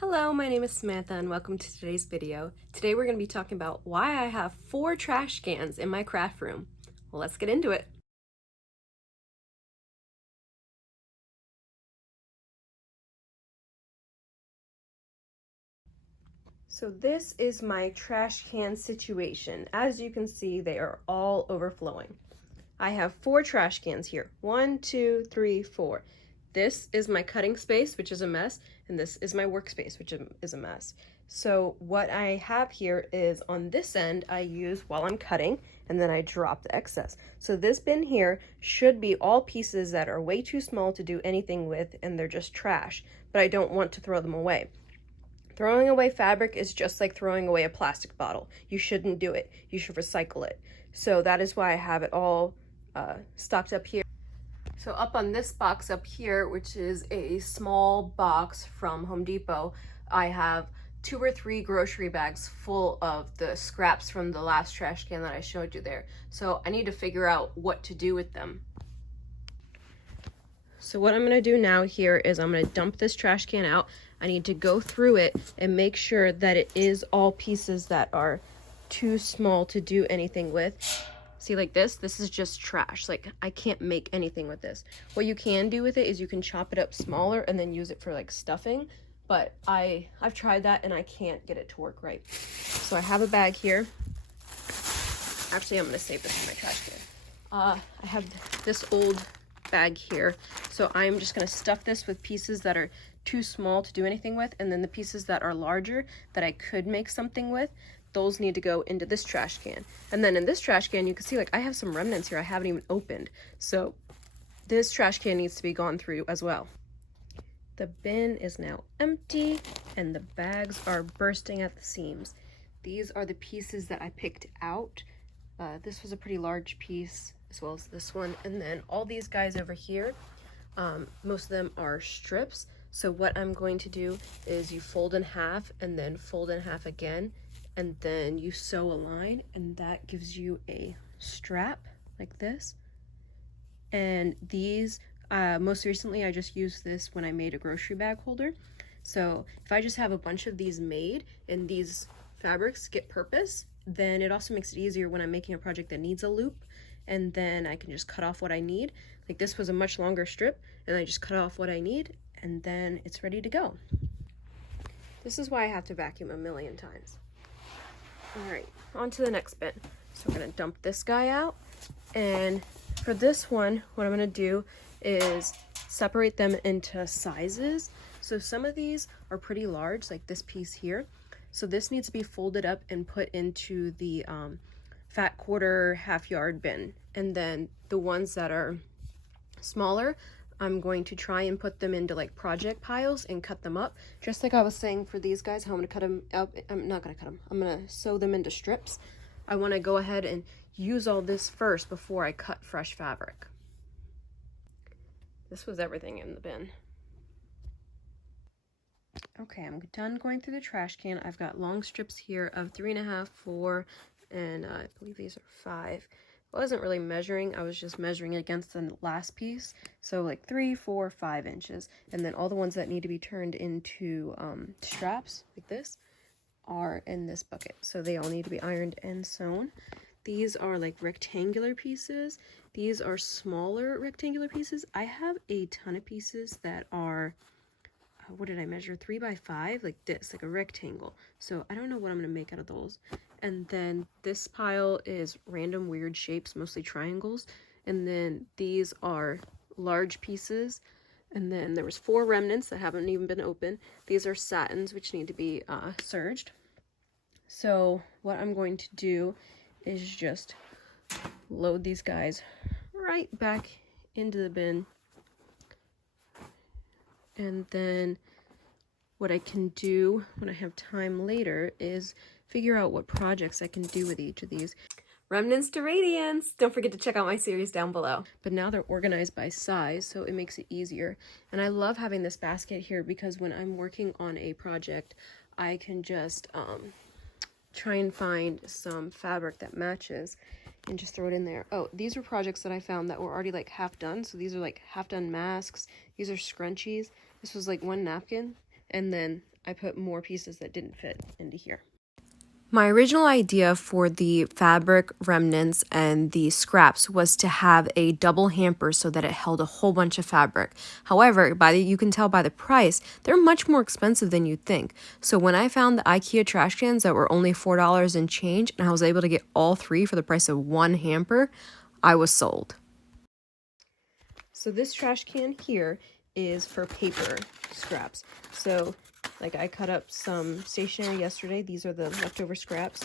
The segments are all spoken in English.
Hello, my name is Samantha and welcome to today's video. Today we're going to be talking about why I have 4 trash cans in my craft room. Well, let's get into it. So this is my trash can situation. As you can see, they are all overflowing. I have 4 trash cans here. 1, 2, 3, 4. This is my cutting space, which is a mess, and this is my workspace, which is a mess. So what I have here is on this end, I use while I'm cutting, and then I drop the excess. So this bin here should be all pieces that are way too small to do anything with, and they're just trash, but I don't want to throw them away. Throwing away fabric is just like throwing away a plastic bottle. You shouldn't do it. You should recycle it. So that is why I have it all stocked up here. So up on this box up here, which is a small box from Home Depot, I have 2 or 3 grocery bags full of the scraps from the last trash can that I showed you there. So I need to figure out what to do with them. So what I'm going to do now here is I'm going to dump this trash can out. I need to go through it and make sure that it is all pieces that are too small to do anything with. See, like this is just trash. Like, I can't make anything with this. What you can do with it is you can chop it up smaller and then use it for like stuffing. But I've tried that and I can't get it to work right. So I have a bag here. Actually, I'm gonna save this in my trash can. I have this old bag here. So I'm just gonna stuff this with pieces that are too small to do anything with. And then the pieces that are larger that I could make something with, those need to go into this trash can. And then in this trash can, you can see like I have some remnants here I haven't even opened. So this trash can needs to be gone through as well. The bin is now empty and the bags are bursting at the seams. These are the pieces that I picked out. This was a pretty large piece as well as this one. And then all these guys over here, most of them are strips. So what I'm going to do is you fold in half and then fold in half again. And then you sew a line and that gives you a strap like this. And these, most recently I just used this when I made a grocery bag holder. So if I just have a bunch of these made and these fabrics get purpose, then it also makes it easier when I'm making a project that needs a loop. And then I can just cut off what I need. Like this was a much longer strip and I just cut off what I need and then it's ready to go. This is why I have to vacuum a million times. All right, on to the next bin. So we're gonna dump this guy out. And for this one, what I'm gonna do is separate them into sizes. So some of these are pretty large, like this piece here. So this needs to be folded up and put into the fat quarter half yard bin. And then the ones that are smaller, I'm going to try and put them into like project piles and cut them up. Just like I was saying for these guys, how I'm gonna cut them up. I'm not gonna cut them. I'm gonna sew them into strips. I wanna go ahead and use all this first before I cut fresh fabric. This was everything in the bin. Okay, I'm done going through the trash can. I've got long strips here of 3.5, 4, and I believe these are 5. I wasn't really measuring, I was just measuring against the last piece. So like 3, 4, 5 inches. And then all the ones that need to be turned into straps like this are in this bucket. So they all need to be ironed and sewn. These are like rectangular pieces. These are smaller rectangular pieces. I have a ton of pieces that are, what did I measure? 3 by 5, like this, like a rectangle. So I don't know what I'm gonna make out of those. And then this pile is random weird shapes, mostly triangles. And then these are large pieces. And then there was 4 remnants that haven't even been opened. These are satins, which need to be serged. So what I'm going to do is just load these guys right back into the bin. And then what I can do when I have time later is figure out what projects I can do with each of these. Remnants to Radiance! Don't forget to check out my series down below. But now they're organized by size, so it makes it easier. And I love having this basket here because when I'm working on a project, I can just try and find some fabric that matches and just throw it in there. Oh, these were projects that I found that were already like half done. So these are like half done masks. These are scrunchies. This was like one napkin. And then I put more pieces that didn't fit into here. My original idea for the fabric remnants and the scraps was to have a double hamper so that it held a whole bunch of fabric. However, you can tell by the price, they're much more expensive than you'd think. So when I found the IKEA trash cans that were only $4 and change, and I was able to get all 3 for the price of 1 hamper, I was sold. So this trash can here is for paper scraps. So like I cut up some stationery yesterday. These are the leftover scraps.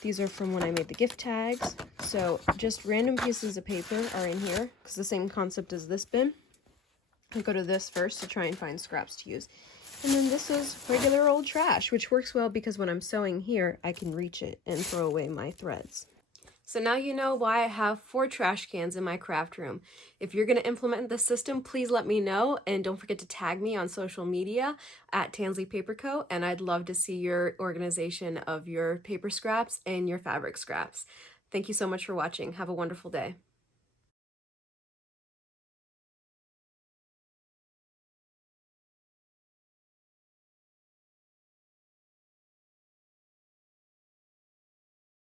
These are from when I made the gift tags. So just random pieces of paper are in here because the same concept as this bin. I go to this first to try and find scraps to use. And then this is regular old trash, which works well because when I'm sewing here, I can reach it and throw away my threads. So now you know why I have 4 trash cans in my craft room. If you're going to implement this system, please let me know, and don't forget to tag me on social media at Tansley Paper Co, and I'd love to see your organization of your paper scraps and your fabric scraps. Thank you so much for watching. Have a wonderful day.